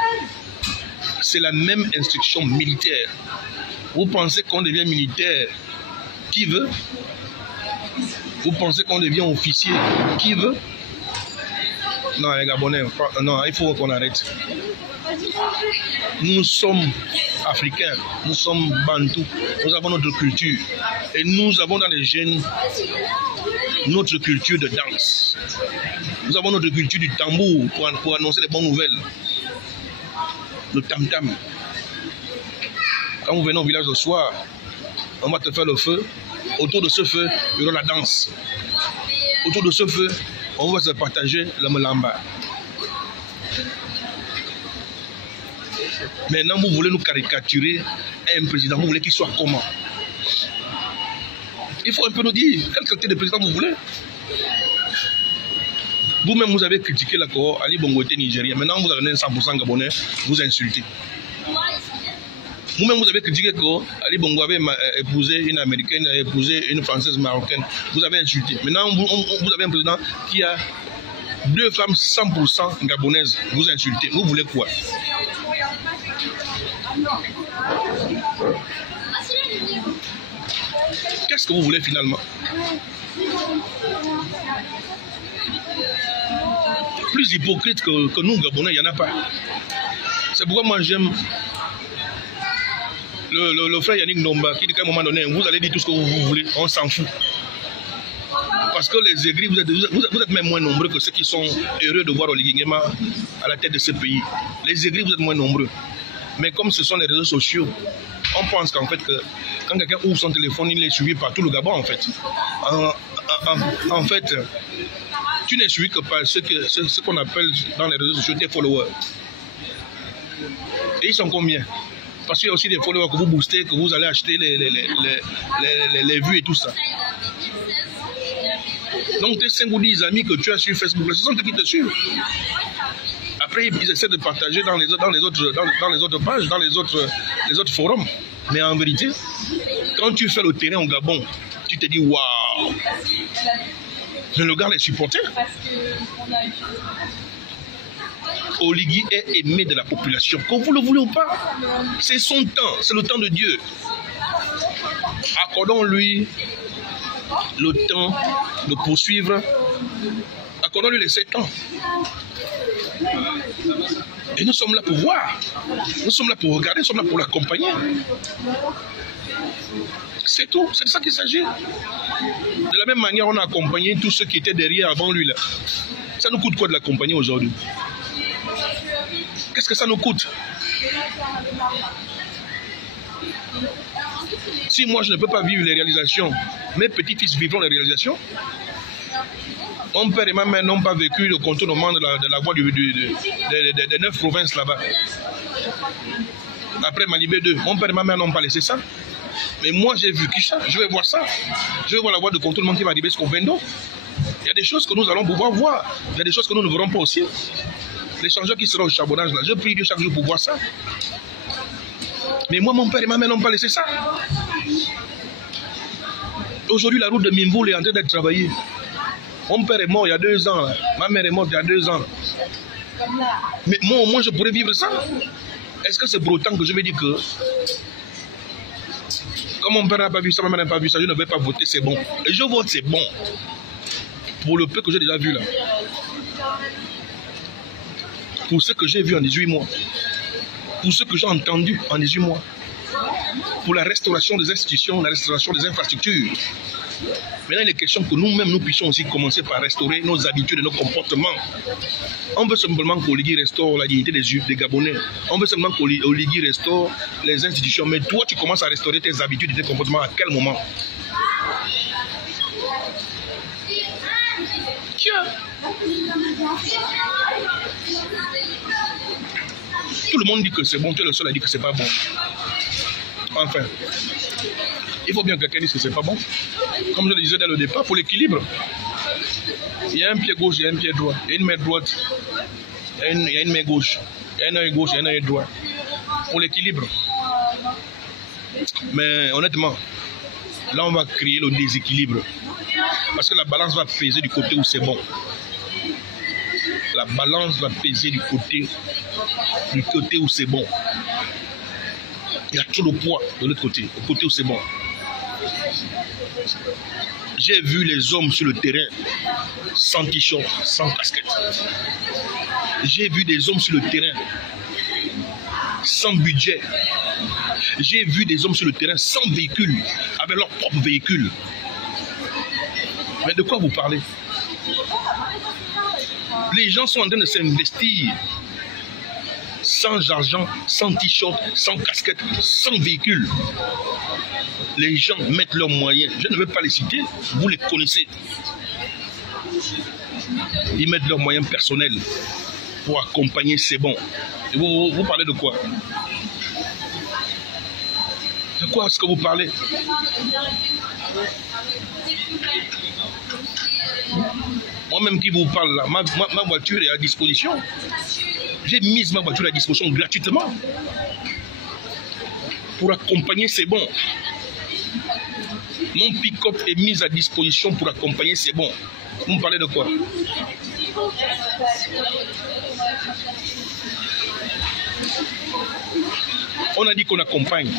C'est la même instruction militaire. Vous pensez qu'on devient militaire? Qui veut? Vous pensez qu'on devient officier? Qui veut? Non, les Gabonais, non, il faut qu'on arrête. Nous sommes africains, nous sommes bantous, nous avons notre culture. Et nous avons dans les gènes notre culture de danse. Nous avons notre culture du tambour pour annoncer les bonnes nouvelles. Le tam-tam. Quand vous venez au village le soir, on va te faire le feu. Autour de ce feu, il y aura la danse. Autour de ce feu, on va se partager le melamba. Maintenant, vous voulez nous caricaturer un président. Vous voulez qu'il soit comment? Il faut un peu nous dire quelle qualité de président vous voulez. Vous-même, vous avez critiqué la Coro, Ali Bongo était nigérien. Maintenant, vous avez 100% gabonais, vous insultez. Vous-même, vous avez critiqué que Ali Bongo avait épousé une américaine, épousé une française marocaine. Vous avez insulté. Maintenant, vous avez un président qui a 2 femmes 100% gabonaises. Vous insultez. Vous voulez quoi? Qu'est-ce que vous voulez finalement? Plus hypocrite que nous, Gabonais, il n'y en a pas. C'est pourquoi moi j'aime le frère Yannick Nomba qui dit qu'à un moment donné, vous allez dire tout ce que vous voulez, on s'en fout. Parce que les aigris, vous êtes même moins nombreux que ceux qui sont heureux de voir Oligui Nguema à la tête de ce pays. Les aigris, vous êtes moins nombreux. Mais comme ce sont les réseaux sociaux, on pense qu'en fait, que quand quelqu'un ouvre son téléphone, il est suivi par tout le Gabon, en fait. En fait, tu n'es suivi que par ce qu'on appelle dans les réseaux sociaux des followers. Et ils sont combien? Parce qu'il y a aussi des followers que vous boostez, que vous allez acheter les vues et tout ça. Donc tes 5 ou 10 amis que tu as sur Facebook, ce sont ceux qui te suivent. Après, ils essaient de partager dans les autres pages, dans les autres forums. Mais en vérité, quand tu fais le terrain au Gabon, tu te dis waouh, le gars les supporter. Oligui est aimé de la population, que vous le voulez ou pas. C'est son temps, c'est le temps de Dieu. Accordons-lui le temps de poursuivre. Accordons-lui les 7 ans. Et nous sommes là pour voir. Nous sommes là pour regarder, nous sommes là pour l'accompagner. C'est tout, c'est de ça qu'il s'agit. De la même manière, on a accompagné tous ceux qui étaient derrière avant lui là. Ça nous coûte quoi de l'accompagner aujourd'hui? Qu'est-ce que ça nous coûte? Si moi je ne peux pas vivre les réalisations, mes petits-fils vivront les réalisations. Mon père et ma mère n'ont pas vécu le contournement de la voie des 9 provinces là-bas. Après Malibé 2, mon père et ma mère n'ont pas laissé ça. Mais moi j'ai vécu ça, je vais voir ça. Je vais voir la voie de contournement qui va arriver jusqu'au Vendo. Il y a des choses que nous allons pouvoir voir. Il y a des choses que nous ne verrons pas aussi. Les changeurs qui seront au charbonnage là, je prie Dieu chaque jour pour voir ça. Mais moi, mon père et ma mère n'ont pas laissé ça. Aujourd'hui, la route de Mimboul est en train d'être travaillée. Mon père est mort il y a 2 ans. Là. Ma mère est morte il y a 2 ans. Mais moi, au moins, je pourrais vivre ça. Est-ce que c'est pour autant que je vais dire que comme mon père n'a pas vu ça, ma mère n'a pas vu ça, je ne vais pas voter, c'est bon. Et je vote, c'est bon. Pour le peu que j'ai déjà vu là. Pour ce que j'ai vu en 18 mois. Pour ce que j'ai entendu en 18 mois. Pour la restauration des institutions, la restauration des infrastructures. Maintenant, il est question que nous-mêmes, nous puissions aussi commencer par restaurer nos habitudes et nos comportements. On veut simplement qu'Oligui restaure la dignité des Gabonais. On veut simplement qu'Oligui restaure les institutions. Mais toi, tu commences à restaurer tes habitudes et tes comportements à quel moment? Tout le monde dit que c'est bon, tu es le seul à dire que c'est pas bon. Enfin, il faut bien que quelqu'un dise que c'est pas bon. Comme je le disais dès le départ, pour l'équilibre, il y a un pied gauche et un pied droit. Il y a une main droite Il y a une main gauche, il y a un œil gauche, il y a un œil droit. Pour l'équilibre. Mais honnêtement, là on va créer le déséquilibre. Parce que la balance va peser du côté où c'est bon. La balance va peser du côté où c'est bon. Il y a tout le poids de l'autre côté, au côté où c'est bon. J'ai vu les hommes sur le terrain sans t-shirt, sans casquette. J'ai vu des hommes sur le terrain sans budget. J'ai vu des hommes sur le terrain sans véhicule, avec leur propre véhicule. Mais de quoi vous parlez? Les gens sont en train de s'investir sans argent, sans t-shirt, sans casquette, sans véhicule. Les gens mettent leurs moyens. Je ne veux pas les citer, vous les connaissez. Ils mettent leurs moyens personnels pour accompagner ces bons. Et vous parlez de quoi? De quoi est-ce que vous parlez? Moi-même qui vous parle là, ma voiture est à disposition. J'ai mis ma voiture à disposition gratuitement pour accompagner ces bons. Mon pick-up est mis à disposition pour accompagner ces bons. Vous me parlez de quoi? On a dit qu'on accompagne.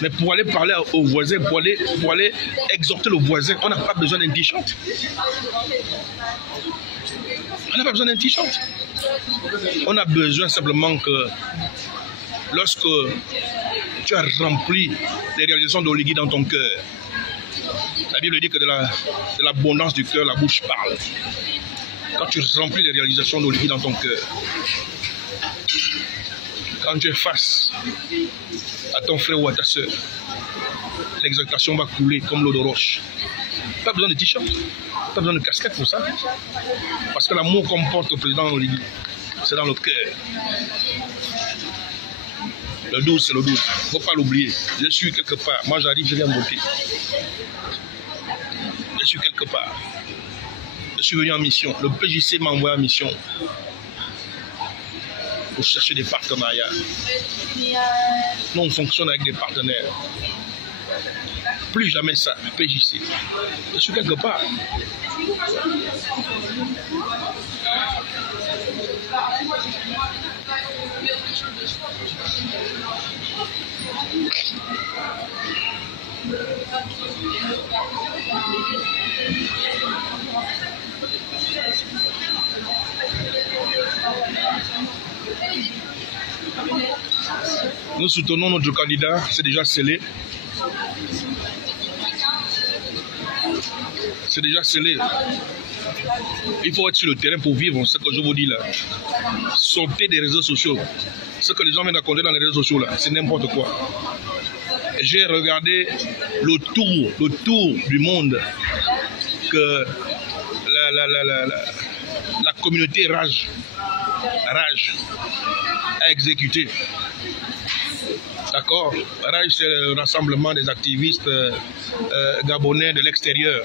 Mais pour aller parler aux voisins, pour aller exhorter le voisin, on n'a pas besoin d'un t-shirt. On n'a pas besoin d'un t-shirt. On a besoin simplement que lorsque tu as rempli les réalisations d'Oligui dans ton cœur, la Bible dit que de l'abondance du cœur, la bouche parle. Quand tu remplis les réalisations d'Oligui dans ton cœur, quand tu es face à ton frère ou à ta soeur, l'exaltation va couler comme l'eau de roche. Pas besoin de t-shirt, pas besoin de casquette pour ça. Parce que l'amour qu'on porte au président Oligui, c'est dans le cœur. Le 12, c'est le 12. Il ne faut pas l'oublier. Je suis quelque part. Moi, j'arrive, je viens voter. Je suis quelque part. Je suis venu en mission. Le PJC m'a envoyé en mission pour chercher des partenariats. Nous, on fonctionne avec des partenaires. Plus jamais ça, PJC. Je suis quelque part. Nous soutenons notre candidat, c'est déjà scellé. C'est déjà scellé. Il faut être sur le terrain pour vivre ce que je vous dis là. Sortez des réseaux sociaux. Ce que les gens viennent raconter dans les réseaux sociaux là, c'est n'importe quoi. J'ai regardé le tour du monde que la communauté Rage a exécuté. D'accord? Rage, c'est le rassemblement des activistes gabonais de l'extérieur.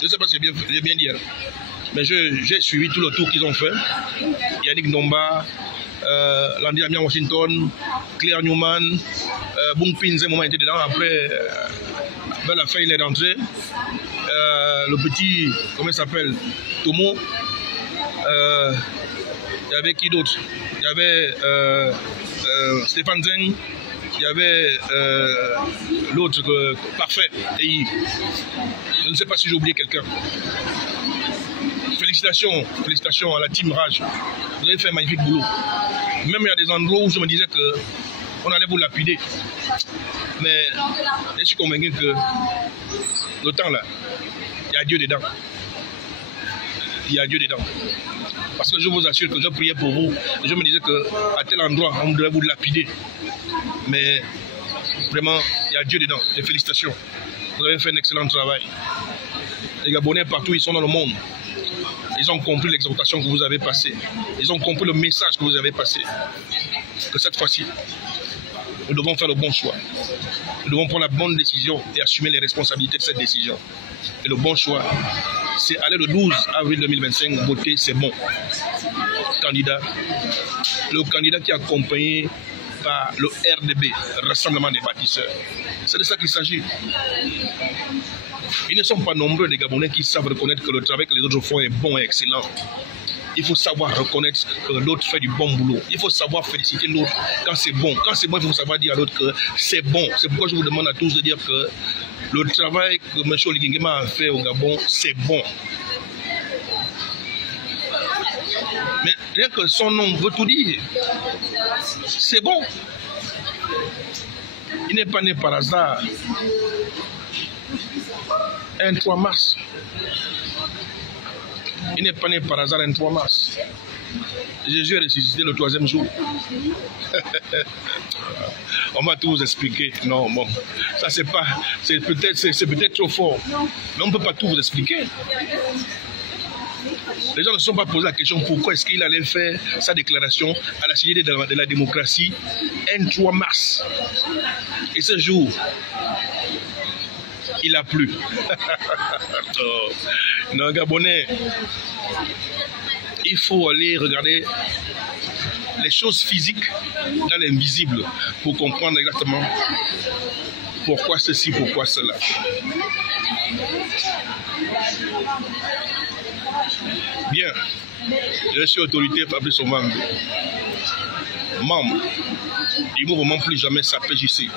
Je ne sais pas si j'ai bien dit. Mais j'ai suivi tout le tour qu'ils ont fait. Yannick Nomba, Landy Amian Washington, Claire Newman, Bung Pinze, moment était dedans. Après, vers la fin, il est rentré. Le petit, comment il s'appelle? Tomo. Il y avait qui d'autre? Il y avait Stéphane Zeng. Il y avait l'autre, parfait, EI. Je ne sais pas si j'ai oublié quelqu'un. Félicitations à la team Rage. Vous avez fait un magnifique boulot. Même il y a des endroits où je me disais qu'on allait vous lapider. Mais je suis convaincu que le temps là, il y a Dieu dedans. Il y a Dieu dedans. Parce que je vous assure que je priais pour vous. Et je me disais qu'à tel endroit, on devrait vous lapider. Mais vraiment, il y a Dieu dedans. Et félicitations. Vous avez fait un excellent travail. Les Gabonais partout, ils sont dans le monde. Ils ont compris l'exhortation que vous avez passée. Ils ont compris le message que vous avez passé. Que cette fois-ci, nous devons faire le bon choix. Nous devons prendre la bonne décision et assumer les responsabilités de cette décision. Et le bon choix, c'est aller le 12 avril 2025 voter, c'est bon. Candidat. Le candidat qui est accompagné par le RDB, Rassemblement des bâtisseurs. C'est de ça qu'il s'agit. Ils ne sont pas nombreux, les Gabonais, qui savent reconnaître que le travail que les autres font est bon et excellent. Il faut savoir reconnaître que l'autre fait du bon boulot. Il faut savoir féliciter l'autre quand c'est bon. Quand c'est bon, il faut savoir dire à l'autre que c'est bon. C'est pourquoi je vous demande à tous de dire que le travail que M. Oligui Nguema a fait au Gabon, c'est bon. Mais rien que son nom veut tout dire. C'est bon. Il n'est pas né par hasard. Un 3 mars. Il n'est pas né par hasard un 3 mars. Jésus est ressuscité le 3e jour. On va tout vous expliquer. Non, bon, ça c'est pas, c'est peut-être trop fort. Mais on ne peut pas tout vous expliquer. Les gens ne se sont pas posé la question pourquoi est-ce qu'il allait faire sa déclaration à la signature de la démocratie un 3 mars. Et ce jour, il a plu. Non, Gabonais, il faut aller regarder les choses physiques dans l'invisible pour comprendre exactement pourquoi ceci, pourquoi cela. Bien, je suis autorité Fabrice Omambe, membre du mouvement Plus Jamais SAPJC,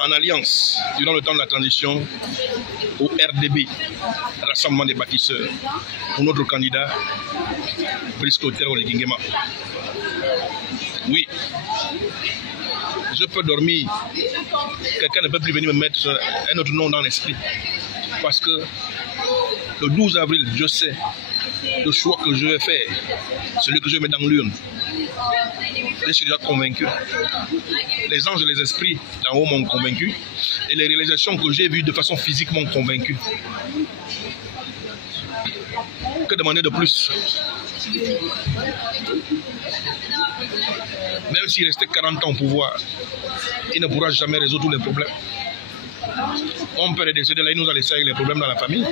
en alliance durant le temps de la transition au RDB, Rassemblement des bâtisseurs, pour notre candidat, Brice Clotaire Oligui Nguema. Oui, je peux dormir, quelqu'un ne peut plus venir me mettre un autre nom dans l'esprit, parce que le 12 avril, je sais le choix que je vais faire, celui que je mets dans l'urne. Je suis déjà convaincu. Les anges et les esprits d'en haut m'ont convaincu. Et les réalisations que j'ai vues de façon physique m'ont convaincu. Que demander de plus? Même s'il restait 40 ans au pouvoir, il ne pourra jamais résoudre tous les problèmes. Mon père est décédé, là il nous a laissé avec les problèmes dans la famille.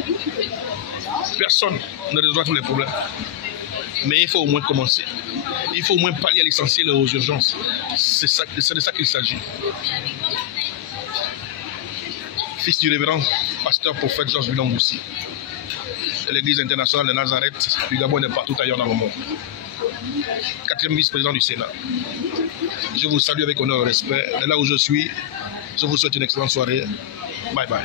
Personne ne résoudra tous les problèmes. Mais il faut au moins commencer. Il faut au moins pallier à l'essentiel et aux urgences. C'est de ça qu'il s'agit. Fils du révérend pasteur prophète Georges Bilangoussi, de l'Église internationale de Nazareth, du Gabon et partout ailleurs dans le monde. 4e vice-président du Sénat. Je vous salue avec honneur et respect. Et là où je suis, je vous souhaite une excellente soirée. Bye bye.